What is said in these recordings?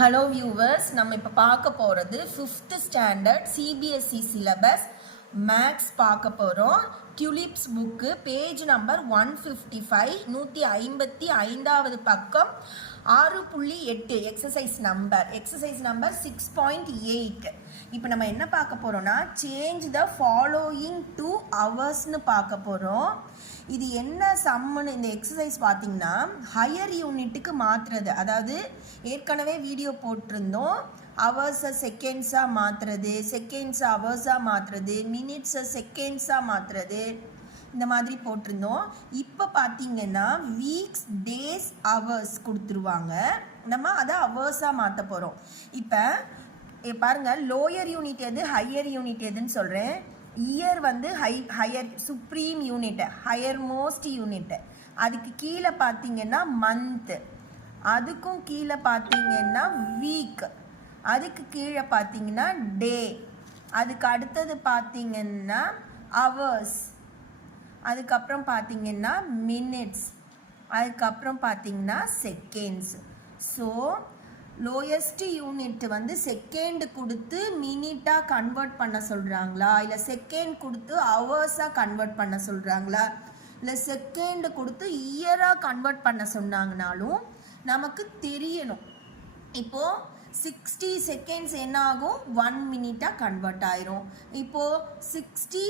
Hello viewers, நம்ம இப்போ பார்க்க போகிறது 5th standard CBSE syllabus maths பார்க்க போகிறோம். டியூலிப்ஸ் புக்கு பேஜ் நம்பர் 155 155வது பக்கம் 6.8 எக்ஸசைஸ் நம்பர் 6.8. இப்போ நம்ம என்ன பார்க்க போகிறோம்னா சேஞ்ச் த ஃபாலோயிங் 2 ஹவர்ஸ்னு பார்க்க போகிறோம். இது என்ன சம்முன்னு இந்த எக்ஸசைஸ் பார்த்தீங்கன்னா ஹையர் யூனிட்டுக்கு மாற்றுறது. அதாவது ஏற்கனவே வீடியோ போட்டிருந்தோம், ஹவர்ஸை செகண்ட்ஸாக மாற்றுறது, செகண்ட்ஸை ஹவர்ஸாக மாற்றுறது, மினிட்ஸை செகண்ட்ஸாக மாற்றுறது, இந்த மாதிரி போட்டிருந்தோம். இப்போ பார்த்தீங்கன்னா வீக்ஸ், டேஸ், ஹவர்ஸ் கொடுத்துருவாங்க. நம்ம அதை ஹவர்ஸாக மாற்ற போகிறோம். இப்போ பாருங்கள், லோயர் யூனிட் எது, ஹையர் யூனிட் எதுன்னு சொல்கிறேன். இயர் வந்து higher supreme unit, higher most unit. அதுக்கு கீழே பார்த்தீங்கன்னா மந்த்து, அதுக்கும் கீழே பார்த்தீங்கன்னா வீக், அதுக்கு கீழே பார்த்தீங்கன்னா டே, அதுக்கு அடுத்தது பார்த்தீங்கன்னா ஹவர்ஸ், அதுக்கப்புறம் பார்த்தீங்கன்னா மினிட்ஸ், அதுக்கப்புறம் பார்த்தீங்கன்னா செகண்ட்ஸ். ஸோ லோயஸ்ட் யூனிட் வந்து செகண்ட் கொடுத்து மினிட்டாக கன்வெர்ட் பண்ண சொல்கிறாங்களா, இல்லை செகண்ட் கொடுத்து ஹவர்ஸாக கன்வெர்ட் பண்ண சொல்கிறாங்களா, இல்லை செகண்ட் கொடுத்து இயராக கன்வெர்ட் பண்ண சொன்னாங்கனாலும் நமக்கு தெரியணும். இப்போது 60 செகண்ட்ஸ் என்ன ஆகும், 1 மினிட்டாக கன்வெர்ட் ஆயிரும். இப்போது 60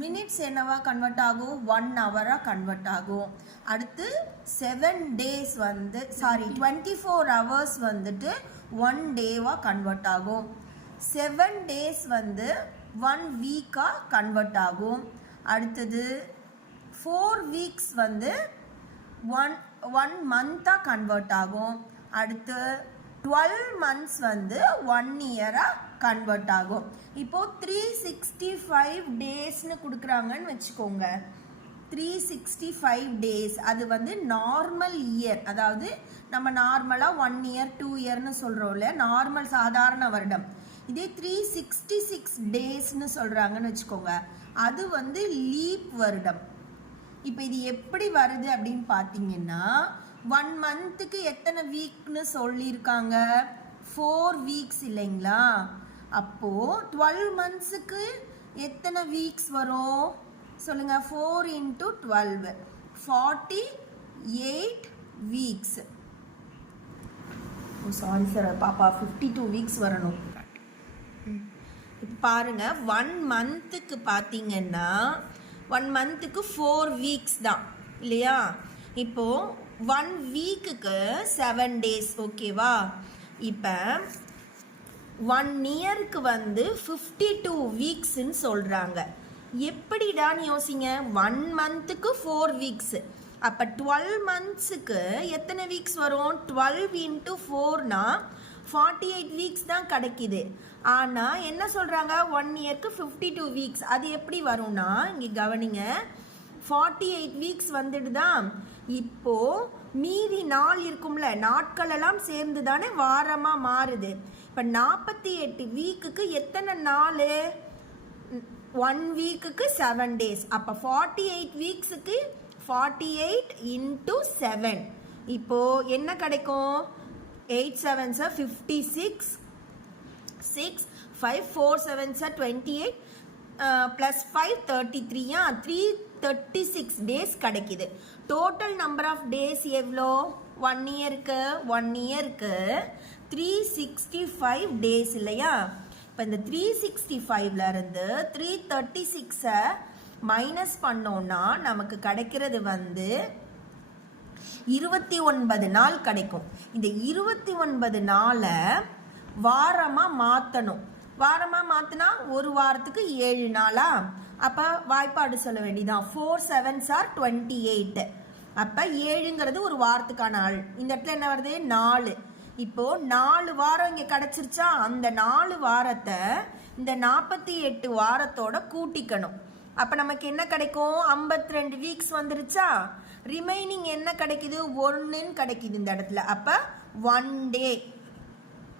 மினிட்ஸ் என்னவா கன்வெர்ட் ஆகும், 1 ஹவராக கன்வெர்ட் ஆகும். அடுத்து 7 டேஸ் வந்து 24 ஹவர்ஸ் வந்துட்டு 1 டேவாக கன்வெர்ட் ஆகும். 7 டேஸ் வந்து 1 வீக்காக கன்வெர்ட் ஆகும். அடுத்தது 4 வீக்ஸ் வந்து 1 மந்த்தாக கன்வெர்ட் ஆகும். அடுத்து 12 மந்த்ஸ் வந்து 1 இயராக கன்வெர்ட் ஆகும். இப்போது 365 டேஸ்னு கொடுக்குறாங்கன்னு வச்சுக்கோங்க. 365 டேஸ் அது வந்து நார்மல் இயர். அதாவது நம்ம நார்மலாக 1 இயர் 2 இயர்னு சொல்கிறோம் இல்லையா, நார்மல் சாதாரண வருடம். இதே 366 டேஸ்னு சொல்கிறாங்கன்னு வச்சுக்கோங்க, அது வந்து லீப் வருடம். இப்போ இது எப்படி வருது அப்படின்னு பார்த்தீங்கன்னா 1 மந்த்துக்கு எத்தனை வீக்னு சொல்லியிருக்காங்க, 4 வீக்ஸ் இல்லைங்களா. அப்போது 12 மந்த்ஸுக்கு எத்தனை வீக்ஸ் வரும் சொல்லுங்கள், 4 × 12 48 வீக்ஸ். சாரி சார் பாப்பா, 52 வீக்ஸ் வரணும். இப்போ பாருங்கள், 1 மந்த்துக்கு பார்த்தீங்கன்னா 1 மந்த்துக்கு 4 வீக்ஸ் தான் இல்லையா. இப்போது 1 வீக்குக்கு 7 டேஸ், ஓகேவா. இப்போ 1 இயருக்கு வந்து 52 வீக்ஸ்ன்னு சொல்கிறாங்க. எப்படிடான்னு யோசிங்க, 1 மந்த்துக்கு 4 வீக்ஸு, அப்போ 12 மந்த்ஸுக்கு எத்தனை வீக்ஸ் வரும், 12 × 4னா 48 வீக்ஸ் தான் கிடைக்கிது. ஆனால் என்ன சொல்கிறாங்க, 1 இயருக்கு 52 வீக்ஸ். அது எப்படி வரும்னா, இங்கே கவனிங்க, 48 வீக்ஸ் வந்துட்டு தான். இப்போது மீதி நாள் இருக்கும்ல, நாட்கள் எல்லாம் சேர்ந்து தானே வாரமாக மாறுது. இப்போ 48 வீக்குக்கு எத்தனை நாள், 1 வீக்குக்கு 7 டேஸ். அப்போ 48 வீக்ஸுக்கு 48 × 7. இப்போது என்ன கிடைக்கும், 8 7s 56, 6 5 4 7s 28 + 5 33, 336 டேஸ் கிடைக்கிது. டோட்டல் நம்பர் ஆஃப் டேஸ் எவ்வளோ, 1 இயருக்கு 365 டேஸ் இல்லையா. இப்போ இந்த 365லேருந்து 336 மைனஸ் பண்ணோன்னா நமக்கு கிடைக்கிறது வந்து 29 நாள் கிடைக்கும். இந்த 29 நாளை வாரமாக மாற்றணும். வாரமாக மாற்றினா ஒரு வாரத்துக்கு 7 நாளா. அப்போ வாய்ப்பாடு சொல்ல வேண்டியதான், 4 7s 28. அப்போ 7ங்கிறது ஒரு வாரத்துக்கான நாள். இந்த இடத்துல என்ன வருது, 4. இப்போது 4 வாரம் இங்கே கிடச்சிருச்சா, அந்த 4 வாரத்தை இந்த 48 வாரத்தோட கூட்டிக்கணும். அப்போ நமக்கு என்ன கிடைக்கும், 52 வீக்ஸ் வந்துருச்சா. ரிமைனிங் என்ன கிடைக்குது, 1ன்னு கிடைக்குது இந்த இடத்துல. அப்போ 1 டே.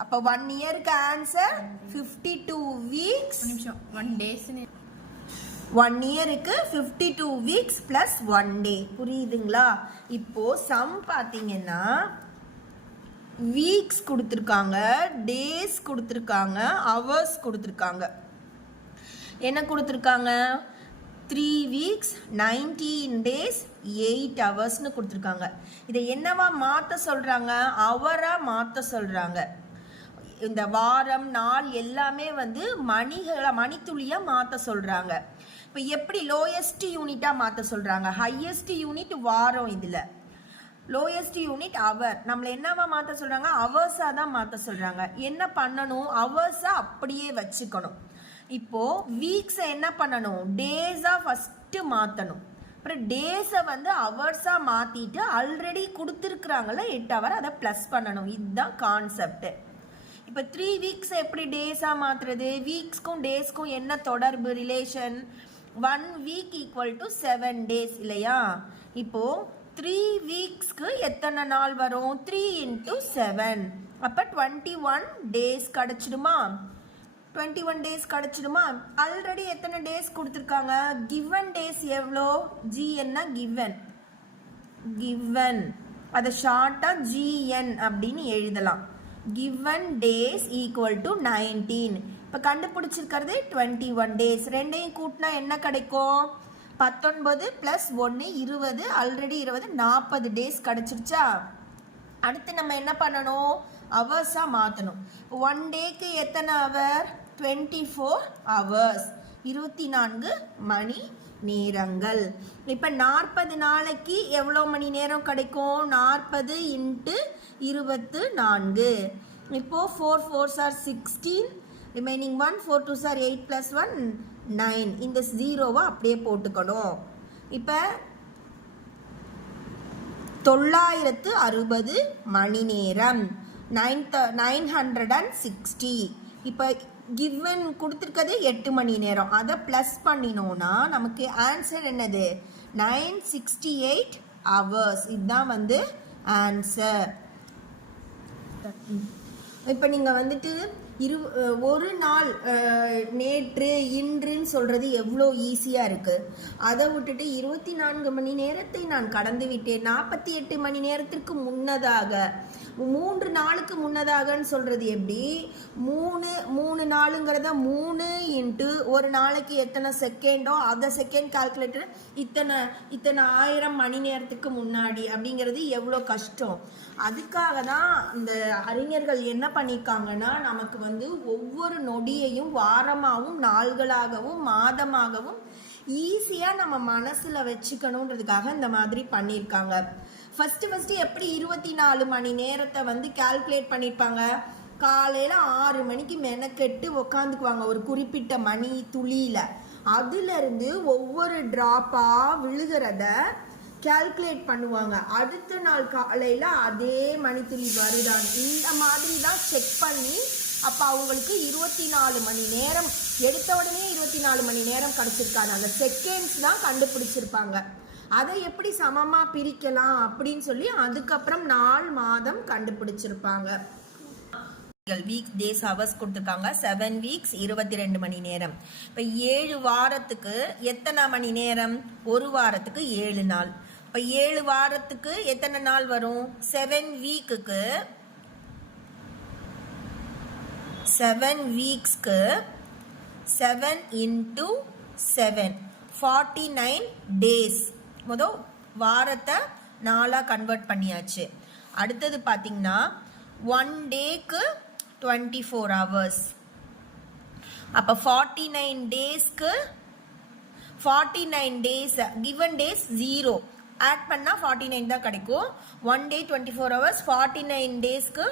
அப்போ 1 இயருக்கு ஆன்சர் 52 வீக்ஸ். 1 டேஸ்னு 1 இயருக்கு 52 வீக்ஸ் + 1 டே. புரியுதுங்களா. இப்போது சம் பார்த்தீங்கன்னா வீக்ஸ் கொடுத்துருக்காங்க, டேஸ் கொடுத்துருக்காங்க, ஹவர்ஸ் கொடுத்துருக்காங்க. என்ன கொடுத்துருக்காங்க? 3 weeks 19 days 8 ஹவர்ஸ்னு கொடுத்துருக்காங்க. இதை என்னவா மாற்ற சொல்கிறாங்க? ஹவராக மாற்ற சொல்கிறாங்க. இந்த வாரம் நாள் எல்லாமே வந்து மணித்துளியாக மாற்ற சொல்கிறாங்க. இப்போ எப்படி லோயஸ்ட் யூனிட்டாக மாற்ற சொல்கிறாங்க? ஹையஸ்ட் யூனிட் வாரம், இதில் லோயஸ்ட் யூனிட் அவர். நம்மளை என்னவா மாற்ற சொல்கிறாங்க? ஹவர்ஸாக தான் மாற்ற சொல்கிறாங்க. என்ன பண்ணணும்? ஹவர்ஸாக அப்படியே வச்சுக்கணும். இப்போ வீக்ஸை என்ன பண்ணணும்? டேஸாக ஃபஸ்ட்டு மாற்றணும். அப்புறம் டேஸை வந்து ஹவர்ஸாக மாற்றிட்டு ஆல்ரெடி கொடுத்துருக்குறாங்கல்ல 8 hour, அதை ப்ளஸ் பண்ணணும். இதுதான் கான்செப்ட். இப்போ 3 weeks எப்படி டேஸாக மாற்றுறது? வீக்ஸ்க்கும் டேஸ்க்கும் என்ன தொடர்பு, ரிலேஷன்? 1 week = 7 days இல்லையா? இப்போது 3 weeksக்கு எத்தனை நாள் வரும்? 3 × 7, அப்போ 21 days கிடச்சிடுமா? 21 days கிடச்சிடுமா? ஆல்ரெடி எத்தனை டேஸ் கொடுத்துருக்காங்க? கிவன் டேஸ் எவ்வளோ? ஜிஎன்னா கிவன், அதை ஷார்ட்டாக ஜிஎன் அப்படின்னு எழுதலாம். Given days = 19. இப்போ கண்டுபிடிச்சிருக்கிறது 21 days. ரெண்டையும் கூட்டினா என்ன கிடைக்கும்? 19 + 1 20, ஆல்ரெடி 20, 40 டேஸ் கிடச்சிருச்சா? அடுத்து நம்ம என்ன பண்ணணும்? ஹவர்ஸாக மாற்றணும். 1 டேக்கு எத்தனை ஹவர்? 24 hours, 24 மணி நேரங்கள். இப்போ 40 நாளைக்கு எவ்வளோ மணி நேரம் கிடைக்கும்? 40 × 24. இப்போது 4 4s are 16, remaining 1, 4 2s are 8 + 1 9. இந்த 0வை அப்படியே போட்டுக்கணும். இப்போ 960 மணி நேரம், 960. இப்போ கிவன் கொடுத்துருக்கிறது 8 மணி நேரம், அதை ப்ளஸ் பண்ணினோன்னா நமக்கு ஆன்சர் என்னது? 968 hours. இதுதான் வந்து ஆன்சர். இப்போ நீங்கள் வந்துட்டு ஒரு நாள், நேற்று, இன்றுன்னு சொல்கிறது எவ்வளோ ஈஸியாக இருக்குது. அதை விட்டுட்டு 24 மணி நேரத்தை நான் கடந்து விட்டேன், 48 மணி நேரத்திற்கு முன்னதாக, 3 நாளுக்கு முன்னதாகன்னு சொல்கிறது எப்படி? 3 நாளுங்கிறத 3 × ஒரு நாளைக்கு எத்தனை செகண்டோ அதை செகண்ட் கால்குலேட்டர் இத்தனை 1000 மணி நேரத்துக்கு முன்னாடி அப்படிங்கிறது எவ்வளோ கஷ்டம். அதுக்காக தான் இந்த அறிஞர்கள் என்ன பண்ணியிருக்காங்கன்னா, நமக்கு வந்து ஒவ்வொரு நொடியையும் வாரமாகவும் நாள்களாகவும் மாதமாகவும் ஈஸியாக நம்ம மனசில் வச்சுக்கணுன்றதுக்காக இந்த மாதிரி பண்ணியிருக்காங்க. ஃபஸ்ட்டு எப்படி 24 மணி நேரத்தை வந்து கால்குலேட் பண்ணியிருப்பாங்க? காலையில் 6 மணிக்கு மெனக்கெட்டு உக்காந்துக்குவாங்க ஒரு குறிப்பிட்ட மணி துளியில். அதுலேருந்து ஒவ்வொரு ட்ராப்பாக விழுகிறத கால்குலேட் பண்ணுவாங்க. அடுத்த நாள் காலையில் அதே மணித்துளி வருதான், இந்த மாதிரி தான் செக் பண்ணி அப்போ அவங்களுக்கு 24 மணி நேரம், எடுத்த உடனே 24 மணி நேரம் கிடச்சிருக்காங்க. அந்த செகண்ட்ஸ் தான் கண்டுபிடிச்சிருப்பாங்க. அதை எப்படி சமமாக பிரிக்கலாம் அப்படின்னு சொல்லி அதுக்கப்புறம் நாள் மாதம் கண்டுபிடிச்சிருப்பாங்க. வீக்ஸ் டேஸ் ஹவர்ஸ் கொடுத்துருக்காங்க. 7 weeks 22 மணி நேரம். இப்போ 7 வாரத்துக்கு எத்தனை மணி நேரம்? ஒரு வாரத்துக்கு 7 நாள். இப்போ 7 வாரத்துக்கு எத்தனை நாள் வரும்? 7 weeksக்கு 7 × 7 49 days. முதல் வாரத்தை நாளாக கன்வெர்ட் பண்ணியாச்சு. அடுத்தது பார்த்தீங்கன்னா 1 டேக்கு 24 hours. அப்போ 49 டேஸ்க்கு 49 டேஸ், கிவன் டேஸ் 0 ஆட் பண்ணால் 49 தான் கிடைக்கும். 1 day 24 hours, 49 டேஸ்க்கு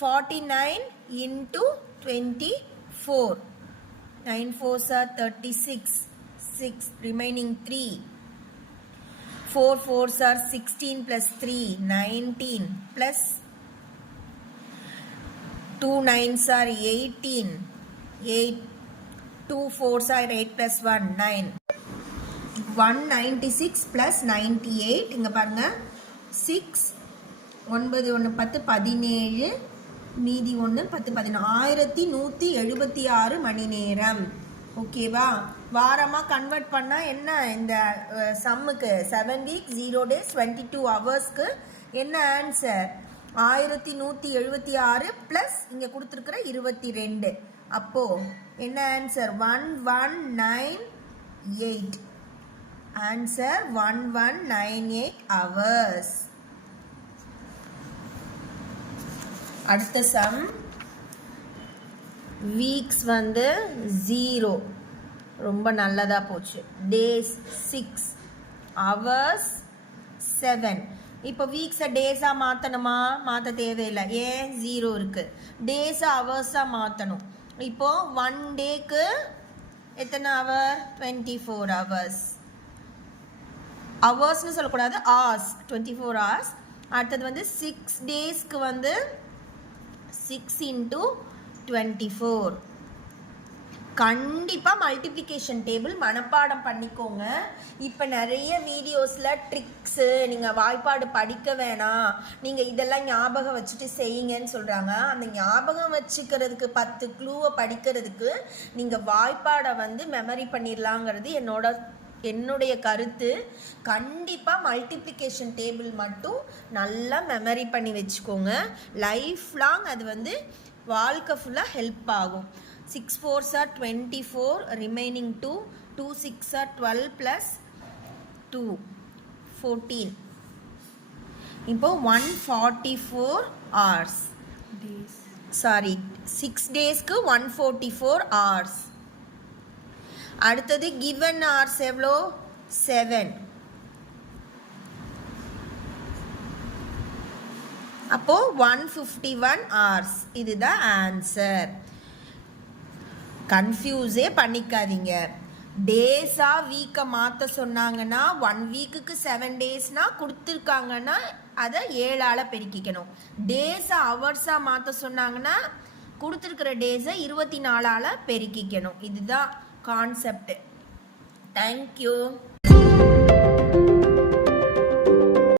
49 × 24, 9 4s are 36, 6, remaining 3, 4 4s are 16 + 3, 19, plus 2 9s are 18, 8, 2 4s are 8 + 1 9, 196 + 98. இங்கே பாருங்க, 6 9 1 10 17, மீதி 1 10 11, 1176 மணி நேரம். ஓகேவா? வாரமாக கன்வெர்ட் பண்ணால் என்ன இந்த சம்முக்கு? 7 weeks 0 days 22 ஹவர்ஸ்க்கு என்ன ஆன்சர்? 1176 ப்ளஸ் இங்கே கொடுத்துருக்குற 22. அப்போ என்ன ஆன்சர்? 1198. Answer 1198 hours. அடுத்த சம், வீக்ஸ் வந்து 0, ரொம்ப நல்லதாக போச்சு. Days 6, hours 7. இப்போ வீக்ஸை டேஸாக மாற்றணுமா? மாற்ற தேவையில்லை. ஏன்? 0 இருக்குது. டேஸை ஹவர்ஸாக மாற்றணும். இப்போது 1 டேக்கு எத்தனை ஹவர்? 24 ஹவர்ஸ். ஹவர்ஸ்னு சொல்லக்கூடாது, ஹவர்ஸ். 24 ஹவர்ஸ். அடுத்தது வந்து 6 டேஸ்க்கு வந்து 6 × 24. கண்டிப்பாக மல்டிப்ளிகேஷன் டேபிள் மனப்பாடம் பண்ணிக்கோங்க. இப்போ நிறைய வீடியோஸில் ட்ரிக்ஸு, நீங்கள் வாய்ப்பாடு படிக்க வேணாம், நீங்கள் இதெல்லாம் ஞாபகம் வச்சுட்டு செய்யுங்கன்னு சொல்கிறாங்க. அந்த ஞாபகம் வச்சுக்கிறதுக்கு 10 க்ளூவை படிக்கிறதுக்கு நீங்கள் வாய்ப்பாடை வந்து மெமரி பண்ணிடலாங்கிறது என்னுடைய கருத்து. கண்டிப்பாக மல்டிப்ளிகேஷன் டேபிள் மட்டும் நல்லா மெமரி பண்ணி வச்சுக்கோங்க. லைஃப் லாங் அது வந்து வாழ்க்கை ஃபுல்லாக ஹெல்ப் ஆகும். 6 4s are 24, remaining 2, 2 6 are 12 plus 2 14. இப்போ 144 hours. சாரி, 6 டேஸ்க்கு 144 hours. அடுத்தது given hours எவ்வளோ? 7. அப்போ 151 hours. இதுதான் ஆன்சர். கன்ஃபியூஸே பண்ணிக்காதீங்க. டேஸாக வீக்கை மாற்ற சொன்னாங்கன்னா 1 வீக்குக்கு 7 டேஸ்னால் கொடுத்துருக்காங்கன்னா அதை 7ஆல் பெருக்கிக்கணும். டேஸை ஹவர்ஸாக மாற்ற சொன்னாங்கன்னா கொடுத்துருக்கிற டேஸை 24ஆல் பெருக்கிக்கணும். இதுதான் கான்செப்ட். தேங்க்யூ.